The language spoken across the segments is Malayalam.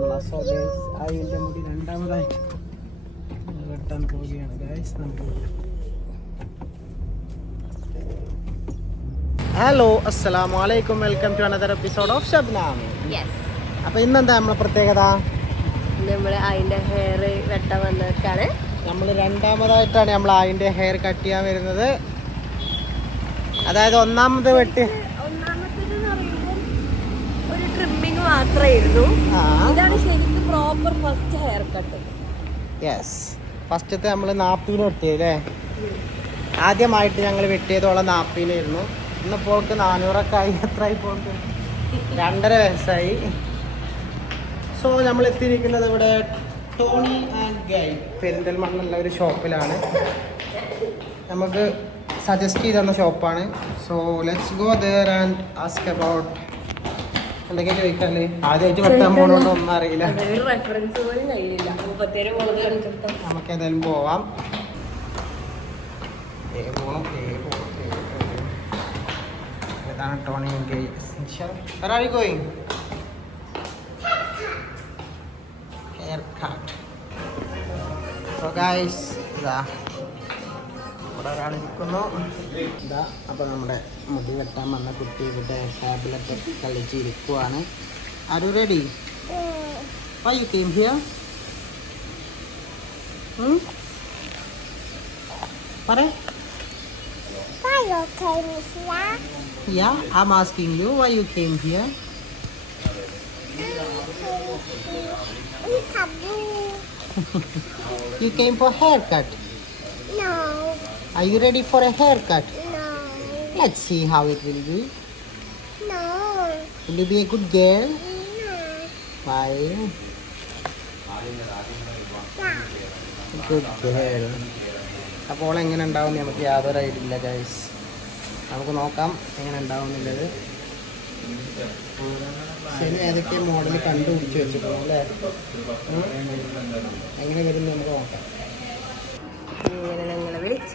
പറഞ്ഞ സോ ഗൈസ് അതിന്റെ മുടി രണ്ടാമതായി. വെട്ടാൻ പോവുകയാണ്. ഗൈസ് നമുക്ക് ഹലോ അസ്സലാമു അലൈക്കും welcome to another episode of Shabnam yes അപ്പോൾ ഇന്നെന്താ നമ്മളെ പ്രത്യേകത? നമ്മൾ അതിന്റെ ഹെയർ വെട്ടാൻ വന്നിട്ടാണ് നമ്മൾ രണ്ടാമതായിട്ടാണ് നമ്മൾ അതിന്റെ ഹെയർ കട്ട് ചെയ്യാൻ വരുന്നത്. അതായത് ഒന്നാമത് വെട്ടി മാത്രമായിരുന്നു ഇതാണ് ശരിക്കും proper first hair cut yes ഫസ്റ്റത്തെ നമ്മൾ നാപ്പിന് വെട്ടിയല്ലേ ആദ്യമായിട്ട് ഞങ്ങൾ വെട്ടിയതോളം നാപ്പിനായിരുന്നു. ഇന്ന് പോക്ക് നാനൂറൊക്കെ ആയി. എത്രയായി പോൾക്ക് രണ്ടര വയസ്സായി. സോ നമ്മൾ എത്തിയിരിക്കുന്നത് ഇവിടെ ടോണി ആൻഡ് ഗൈ പെരിന്തൽമണ്ണുള്ള ഒരു ഷോപ്പിലാണ് നമുക്ക് സജസ്റ്റ് ചെയ്ത് തന്ന ഷോപ്പാണ് so let's go there and ask about എന്തൊക്കെയാ ചോദിക്കാല്ലേ ആദ്യമായിട്ട് വെട്ടാൻ ഒന്നും അറിയില്ല. നമുക്ക് ഏതായാലും പോവാം. ഇതാണ് ടോണി. So guys, ഇതാ. ഇവിടെ ഒരാൾ ഇരിക്കുന്നു ഇതാ അപ്പോൾ നമ്മുടെ മുടി വെട്ടാൻ വന്ന കുട്ടി ഇവിടെ ടാബ്ലറ്റ് കളിച്ച് ഇരിക്കുവാണ് are you ready why you came here Hmm? പറ Yeah, I'm asking you why you came here. You came for haircut. No, Are you ready for a haircut? Let's see how it will be. no, Will you be a good girl? no. Why? Good girl. അപ്പോൾ എങ്ങനെ ഉണ്ടാവും നമുക്ക് യാതൊരു ഐഡിയ ഇല്ല ഗൈസ് നമുക്ക് നോക്കാം എങ്ങനെ ഉണ്ടാവുന്നുള്ളത് ശരി ഏതൊക്കെ മോഡൽ കണ്ടുപിടിച്ച് വെച്ചിട്ടുള്ളൂ അല്ലേ എങ്ങനെ വരും നമുക്ക് നോക്കാം ഇങ്ങനെ ഞങ്ങൾ വിളിച്ച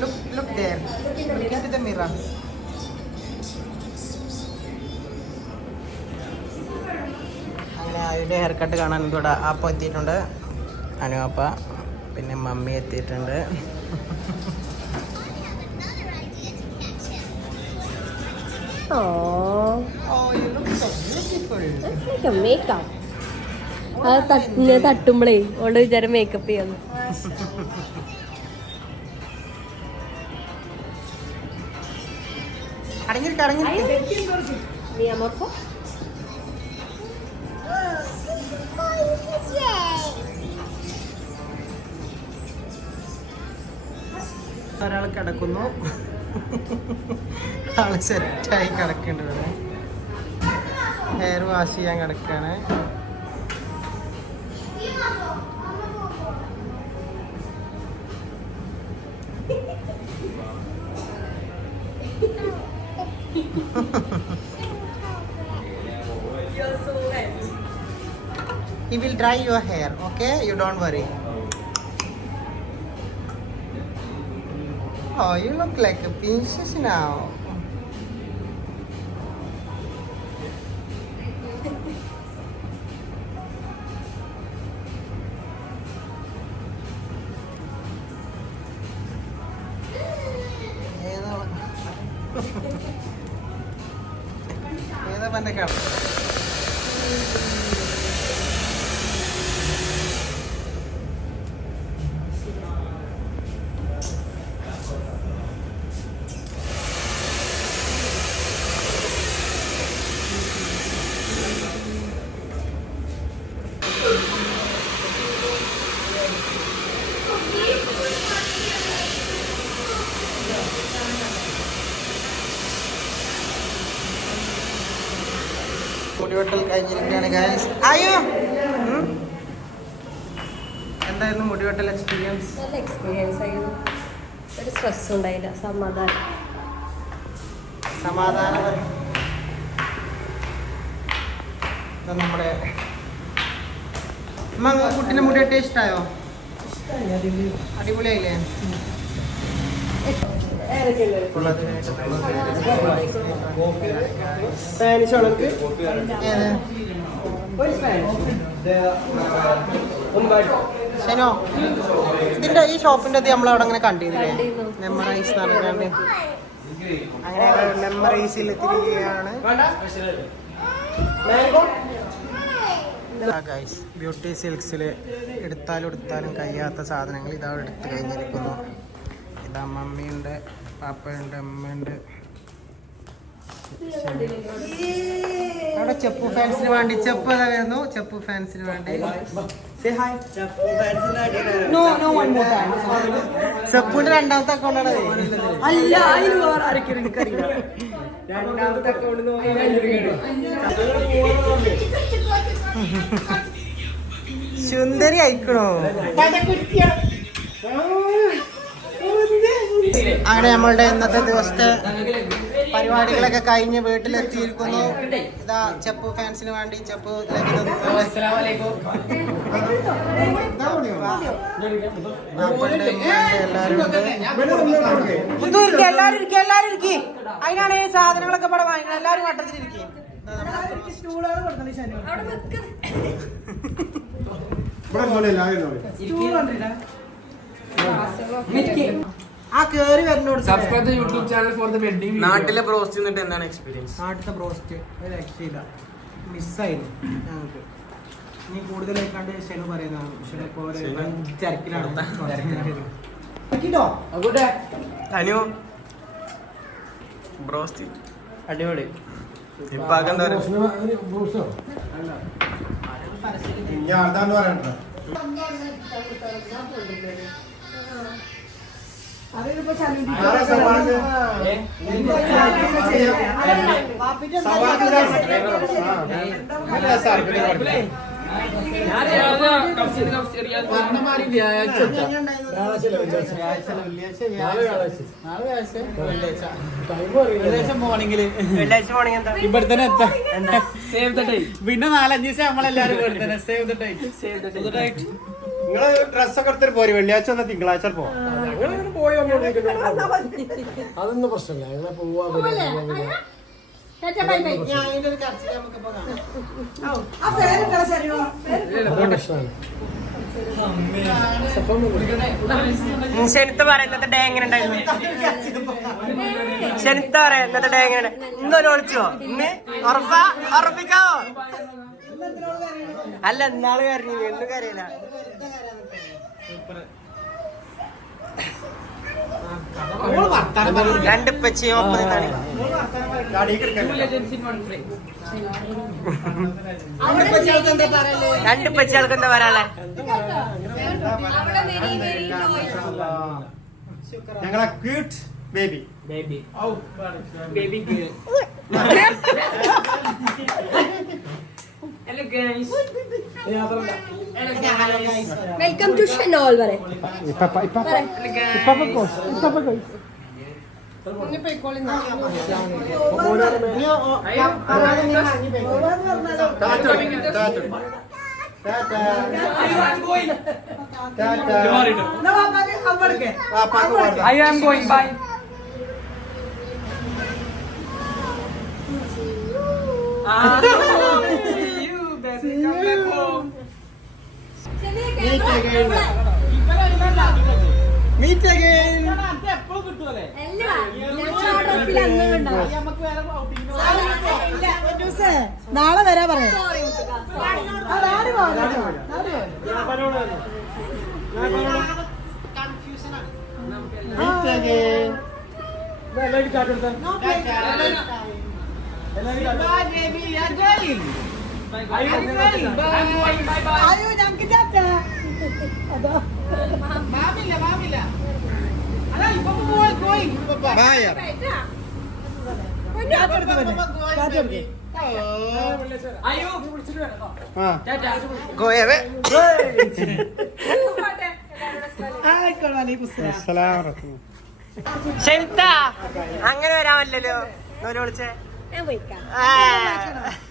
Look, look there. Look into the mirror. Hair cut കാണാൻ ഇവിടെ അപ്പ എത്തിയിട്ടുണ്ട്. അനുവാപ്പ പിന്നെ മമ്മി എത്തിയിട്ടുണ്ട്. അത് തട്ടുമ്പളേ ഓണ്ട് വിചാരം മേക്കപ്പ് ചെയ്യാന്ന്. അടങ്ങിയിരിക്ക അടങ്ങിയിരിക്ക. നീ അമ്മപ്പോ ഒരാൾ കിടക്കുന്നു. ആൾ സെറ്റായി കിടക്കുന്നുണ്ട് ഇവിടെ. ഹെയർ വാഷ് ചെയ്യാൻ കിടക്കാണ്. He will dry your hair, okay? You don't worry. Oh, you look like a princess now. ഏതാ ഏതാ മുടിവെട്ടൽ കഴിഞ്ഞിരിക്കുകയാണ് ഗൈസ് അയ്യോ. എന്തായിരുന്നു മുടിവെട്ടൽ എക്സ്പീരിയൻസ് നല്ല എക്സ്പീരിയൻസ് ആയിരുന്നു. ഒരു സ്ട്രെസ് ഉണ്ടായില്ല സമാധാനം. സമാധാനം. നമ്മുടെ കുട്ടിന്റെ മുടിവെട്ട് ഇഷ്ടമായോ അടിപൊളിയായില്ലേ? സ്പാനിഷ് ഒരു ശനോ ഇതിന്റെ ഈ ഷോപ്പിന്റെ നമ്മൾ അവിടെ അങ്ങനെ കണ്ടിരുന്നില്ലേ? മെമ്മറൈസ് നടക്കാണ്ട് അങ്ങനെ മെമ്മറൈസിൽ എത്തിയിരിക്കുകയാണ് ഗൈസ് ബ്യൂട്ടി സിൽക്സിൽ എടുത്താലും എടുത്താലും കഴിയാത്ത സാധനങ്ങൾ ഇതാ എടുത്തു കഴിഞ്ഞിരിക്കുന്നു. ഇതാ മമ്മിയുണ്ട് പാപ്പയുണ്ട് അമ്മയുണ്ട് അവിടെ ചെപ്പു ഫാൻസിന് വേണ്ടി ചെപ്പ് വരുന്നു ചെപ്പു ഫാൻസിന് വേണ്ടി ചെപ്പുന്റെ രണ്ടാമത്തെ അക്കൗണ്ടാണ് രണ്ടാമത്തെ അക്കൗണ്ട് സുന്ദരി അയക്കണോ അങ്ങനെ നമ്മളുടെ ഇന്നത്തെ ദിവസത്തെ പരിപാടികളൊക്കെ കഴിഞ്ഞ് വീട്ടിലെത്തിയിരിക്കുന്നു. ഇതാ ചെപ്പു ഫാൻസിന് വേണ്ടി ചെപ്പു എല്ലാരും ഇരിക്കും എല്ലാരും ഇരിക്കും അതിനാണ് ഈ സാധനങ്ങളൊക്കെ ഇവിടെ വാങ്ങിക്കണം എല്ലാരും വട്ടത്തിലിരിക്കും സ്റ്റൂളാണ് ആ കേറി വരുന്നോട് subscribe the YouTube channel for wedding video. നാട്ടിലെ ബ്രോസ്റ്റ് എന്നിട്ട് എന്താണ് എക്സ്പീരിയൻസ് നാട്ടിലെ ബ്രോസ്റ്റ് ഒരു രക്ഷയില്ല. മിസ്സായിരുന്നു ഞങ്ങൾക്ക്. ഇനി കൂടുതൽ കണ്ട് ഷെനു പറയുന്നതാണ്. ഷെനു പോലെ തിരക്കിലാണ്. അനു ബ്രോസ്റ്റ് അടിപൊളി. ഇപ്പൊ ആകെന്താ അതിലിപ്പോ ഇവിടെ തന്നെ എത്താം. സേവ് ദ ഡേറ്റ് പിന്നെ നാലഞ്ച് ദിവസം നമ്മളെല്ലാരും ഇവിടെ തന്നെ. Save the date save the date നിങ്ങൾ ഡ്രസ്സൊക്കെ എടുത്തിട്ട് പോരി. വെള്ളിയാഴ്ച തിങ്കളാഴ്ച പോവാം. അതൊന്നും പ്രശ്നമില്ല. ഞങ്ങളെ പോവാ ശനിത്ത പറയുന്നത് ഇന്നത്തെ ഡേ എങ്ങനെ ഉണ്ടായിരുന്നു? ശനിത്ത പറയുന്നത് ഇന്നത്തെ ഡേ എങ്ങനെ ഇന്നൊരു ഒളിച്ചോ? ഇന്ന്? ഉറപ്പിക്കോ? ഉറപ്പിക്കാവോ അല്ല എന്നാൾ കരഞ്ഞു എന്ന് കരയില്ല രണ്ട് പച്ചയും രണ്ട് പച്ചയാൾക്ക് എന്താ പറയാളെ ഞങ്ങളെ cute baby baby baby hello guys welcome to ഷെനോൾ വരെ I am going bye meet again നാളെ വരാ പറയാം. എല്ലാവരും കാട്ടെടുത്ത എല്ലാവരും. അയ്യോ ഞങ്ങൾക്ക് ചാറ്റ അതോ മാമില്ല മാമില്ല അതാ ഇപ്പൊ പോയി അയ്യോ ഗോയവേ അങ്ങനെ വരാമല്ലോ വിളിച്ചേ ഞാൻ പോയിക്കാം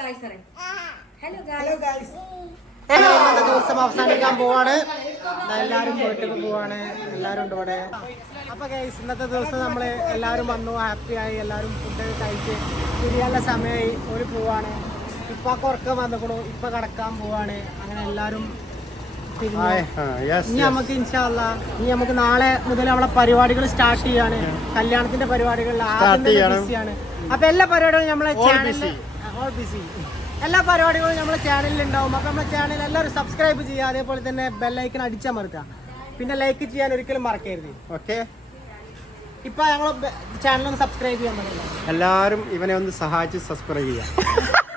ഗായ്സ് പറയും ഹലോ ഗായ്സ് ഹലോ, ഇന്നത്തെ ദിവസം അവസാനിക്കാൻ പോവാണ്. എല്ലാവരും എല്ലാരും വീട്ടിൽ പോവാണ്. എല്ലാരും ഉണ്ട് ഇവിടെ. അപ്പൊ ഗൈസ് ഇന്നത്തെ ദിവസം നമ്മൾ എല്ലാരും വന്നു ഹാപ്പി ആയി. എല്ലാരും ഫുഡൊക്കെ കഴിച്ച് തിരിയാനുള്ള സമയമായി. ഒരു പോവാണ്. ഇപ്പൊ ഉറക്കം വന്നിക്കണു ഇപ്പൊ കടക്കാൻ പോവാണ്. അങ്ങനെ എല്ലാരും തിരിഞ്ഞു. ഇനി നമുക്ക് ഇൻഷാല്ല ഇനി നമുക്ക് നാളെ മുതൽ നമ്മളെ പരിപാടികൾ സ്റ്റാർട്ട് ചെയ്യാണ്. കല്യാണത്തിന്റെ പരിപാടികളിൽ ആദ്യം. ബിസിയാണ് അപ്പൊ എല്ലാ പരിപാടികളും നമ്മളെ ചാനലിൽ. ഓൾ ബിസി എല്ലാ പരിപാടികളും നമ്മളെ ചാനലിൽ ഉണ്ടാവും. അപ്പൊ നമ്മുടെ ചാനൽ എല്ലാവരും സബ്സ്ക്രൈബ് ചെയ്യുക. അതേപോലെ തന്നെ ബെല്ലൈക്കൺ അടിച്ചമർത്തുക പിന്നെ ലൈക്ക് ചെയ്യാൻ ഒരിക്കലും മറക്കരുത്. ഓക്കെ ഇപ്പൊ ഞങ്ങൾ ചാനൽ ഒന്ന് സബ്സ്ക്രൈബ് ചെയ്യാൻ എല്ലാവരും ഇവനെ ഒന്ന് സഹായിച്ച് സബ്സ്ക്രൈബ് ചെയ്യാം